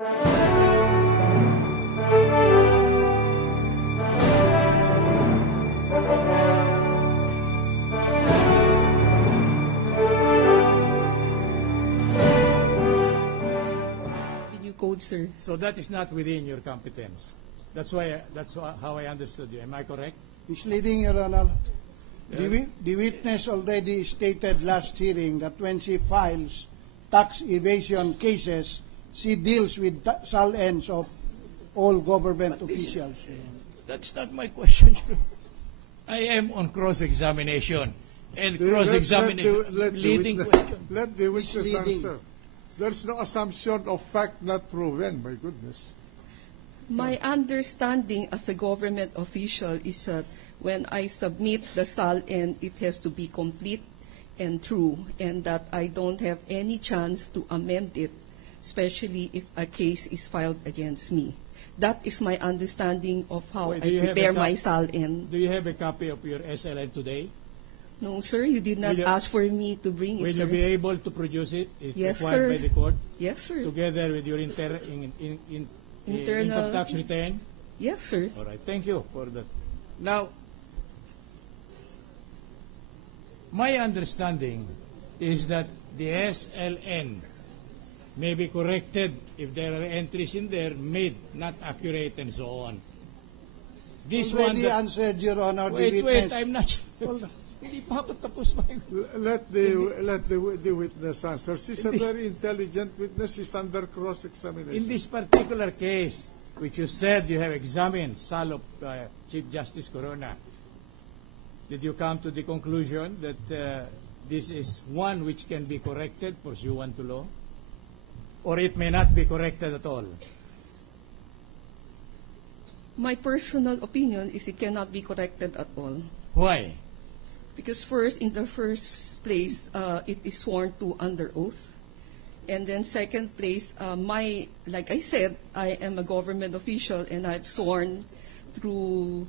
Code, sir. So that is not within your competence. That's how I understood you. Am I correct? Misleading, Your Honor. Yeah. The witness already stated last hearing that when she files tax evasion cases, she deals with SALNs of all government officials. That's not my question. I am on cross-examination. And cross-examination, leading question. Let the witness Misleading. answer. There's no assumption of fact not proven, my goodness. My understanding as a government official is that when I submit the SALN, it has to be complete and true, and that I don't have any chance to amend it, especially if a case is filed against me. That is my understanding of how I prepare my SALN. Do you have a copy of your SLN today? No, sir, you did not ask for me to bring it, Will sir. you be able to produce it if Yes, required sir. by the court? Yes, sir. Together with your Internal- income tax return? Yes, sir. All right, thank you for that. Now, my understanding is that the SLN may be corrected if there are entries in there made not accurate and so on. This Already one answered, Your Honor. wait, the witness. I'm not. Hindi pa ako tapos. Let the witness answer. She's a very intelligent witness. She's under cross-examination. In this particular case, which you said you have examined, Sal of Chief Justice Corona, did you come to the conclusion that this is one which can be corrected pursuant to law? Or it may not be corrected at all? My personal opinion is it cannot be corrected at all. Why? Because in the first place, it is sworn to under oath. And then second place, like I said, I am a government official and I've sworn through,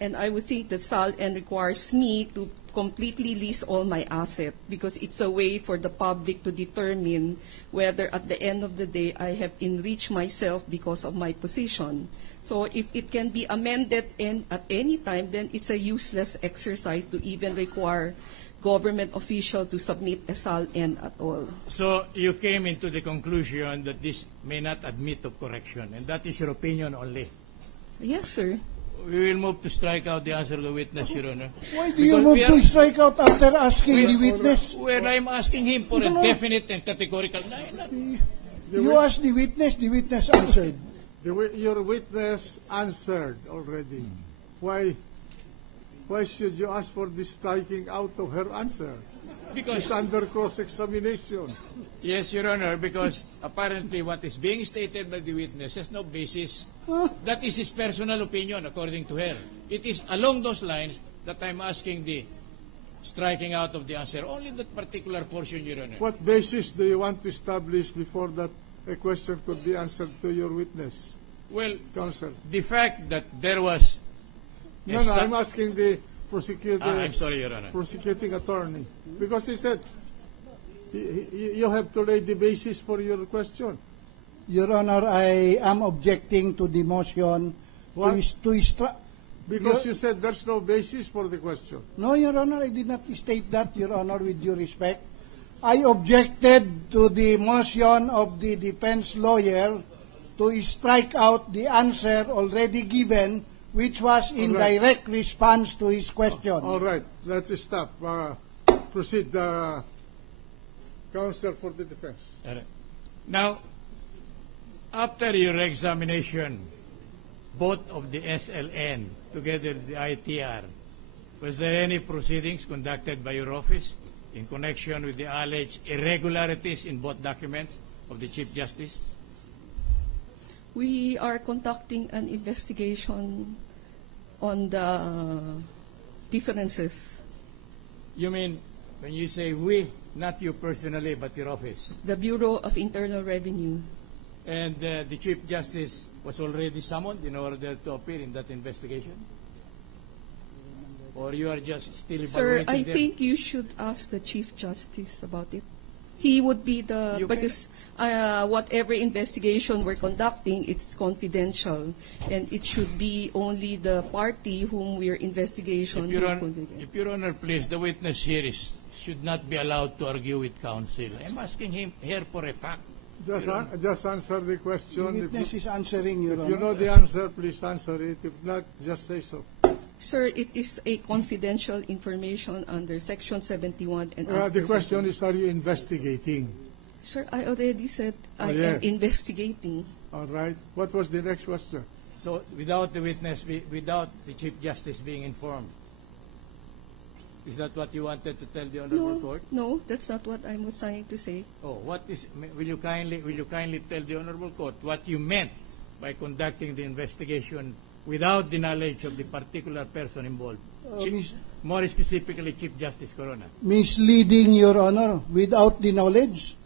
and I would think that SALN requires me to completely list all my assets because it's a way for the public to determine whether at the end of the day I have enriched myself because of my position. So if it can be amended at any time, then it's a useless exercise to even require government official to submit a SALN at all. So you came into the conclusion that this may not admit of correction, and that is your opinion only. Yes, sir. We will move to strike out the answer of the witness, Your Honor. Why do you move to strike out after asking the witness? When I'm asking him for a definite and categorical... You asked the witness answered. Your witness answered already. Why should you ask for the striking out of her answer? Because it's under cross-examination. Yes, Your Honor, because apparently what is being stated by the witness has no basis. That is his personal opinion, according to her. It is along those lines that I'm asking the striking out of the answer. Only that particular portion, Your Honor. What basis do you want to establish before that a question could be answered to your witness? Well, Counsel. The fact that there was... No, I'm asking the prosecutor. I'm sorry, Your Honor. Prosecuting attorney. Because he said you have to lay the basis for your question. Your Honor, I am objecting to the motion because you said there's no basis for the question. No, Your Honor, I did not state that, Your Honor, with due respect. I objected to the motion of the defense lawyer to strike out the answer already given, which was in direct response to his question. All right, let's stop. Proceed, counsel for the defense. Now, after your examination, both of the SLN together with the ITR, was there any proceedings conducted by your office in connection with the alleged irregularities in both documents of the Chief Justice? We are conducting an investigation on the differences. You mean when you say we, not you personally, but your office? The Bureau of Internal Revenue. And the Chief Justice was already summoned in order to appear in that investigation? Or you are just still evaluating? Sir, I think you should ask the Chief Justice about it. He would be the, You because whatever investigation we're conducting, it's confidential, and it should be only the party whom we're investigation. If Your Honor, please, the witness here should not be allowed to argue with counsel. I'm asking him here for a fact. Just answer the The question. witness is answering, Your If Honor. you know the answer, please answer it. If not, just say so. Sir, it is a confidential information under Section 71 and The after question Section- is, are you investigating? Sir, I already said I yes. am investigating. All right. What was the next question? So without the witness, without the Chief Justice being informed, is that what you wanted to tell the Honorable Court? No, that's not what I was trying to say. Oh, what is? Will you kindly tell the Honorable Court what you meant by conducting the investigation without the knowledge of the particular person involved? More specifically, Chief Justice Corona. Misleading, Your Honor, without the knowledge.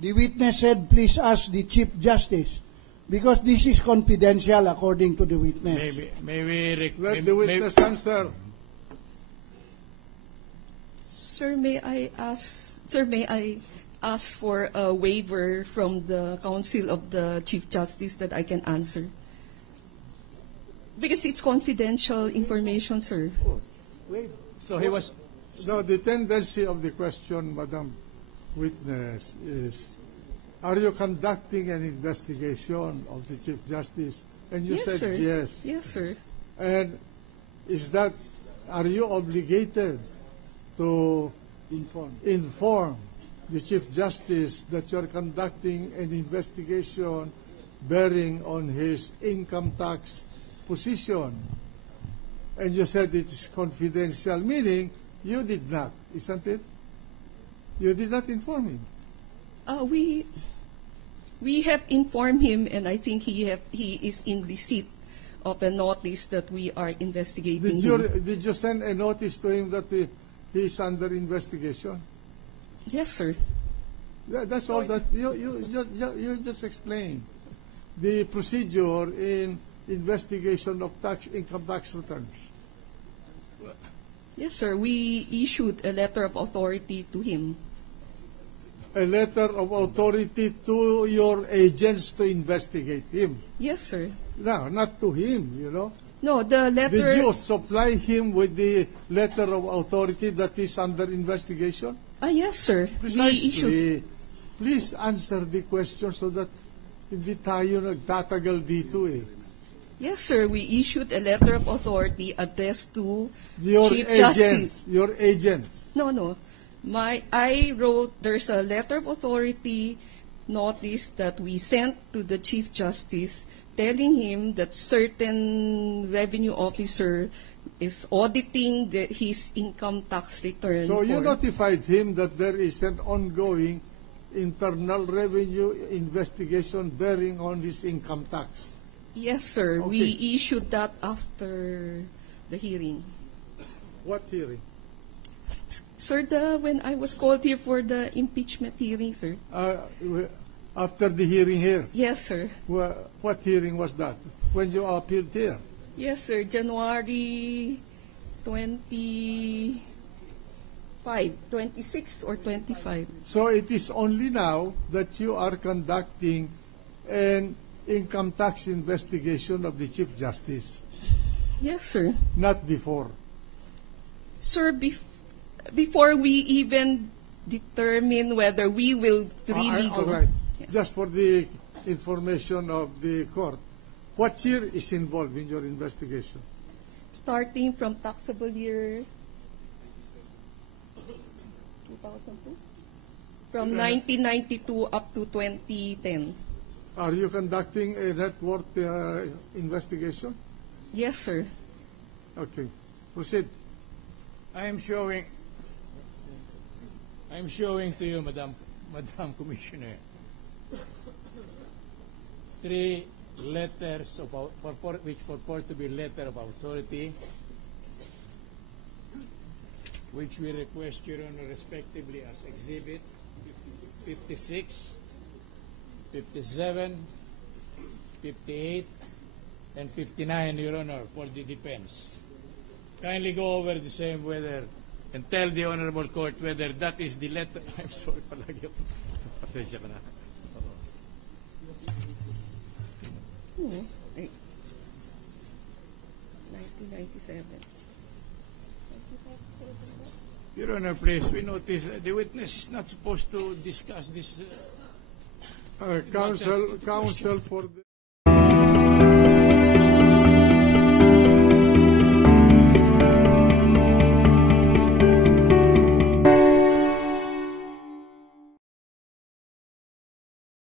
The witness said, please ask the Chief Justice, because this is confidential according to the witness. Let the witness answer. Sir, may I ask for a waiver from the Council of the Chief Justice that I can answer? Because it's confidential information, sir. So he was. No, the tendency of the question, Madam Witness, is, are you conducting an investigation of the Chief Justice? And you Yes, said sir. yes. Yes, sir. And are you obligated to inform the Chief Justice that you're conducting an investigation bearing on his income tax position? And you said it's confidential, meaning you did not, isn't it? You did not inform him. We have informed him, and I think he is in receipt of a notice that we are investigating him. Did you send a notice to him that he is under investigation? Yes, sir. That's all that you just explained. The procedure in investigation of income tax returns. Yes, sir. We issued a letter of authority to him. A letter of authority to your agents to investigate him. Yes, sir. No, not to him, you know. No, the letter... Did you supply him with the letter of authority that is under investigation? Yes, sir. We issued... Precisely. Please answer the question so that hindi tayo nagtatagal dito eh. Yes, sir. We issued a letter of authority addressed to Your Chief agents. Justice. Your agents. No. I wrote, there's a letter of authority notice that we sent to the Chief Justice telling him that certain revenue officer is auditing his income tax return. So you notified him that there is an ongoing internal revenue investigation bearing on his income tax. Yes, sir. Okay. We issued that after the hearing. What hearing? Sir, when I was called here for the impeachment hearing, sir. After the hearing here. Yes, sir. What hearing was that? When you appeared here? Yes, sir. January 26 or 25. So it is only now that you are conducting an income tax investigation of the Chief Justice. Yes, sir. Not before. Sir, before we even determine whether we will really all go. right. Yeah. Just for the information of the court, what year is involved in your investigation? Starting from taxable year 2002? From 1992 up to 2010. Are you conducting a net worth investigation? Yes, sir. Okay. Proceed. I am showing to you, Madam Commissioner, 3 letters which purport to be letter of authority, which we request Your Honor respectively as Exhibit 56, 57, 58, and 59, Your Honor, for the defense. Kindly go over the same whether and tell the Honorable Court whether that is the letter. I'm sorry palagi. Pasensya ka na. Hmm. 1997. Your Honor, please, we notice the witness is not supposed to discuss this. Counsel for the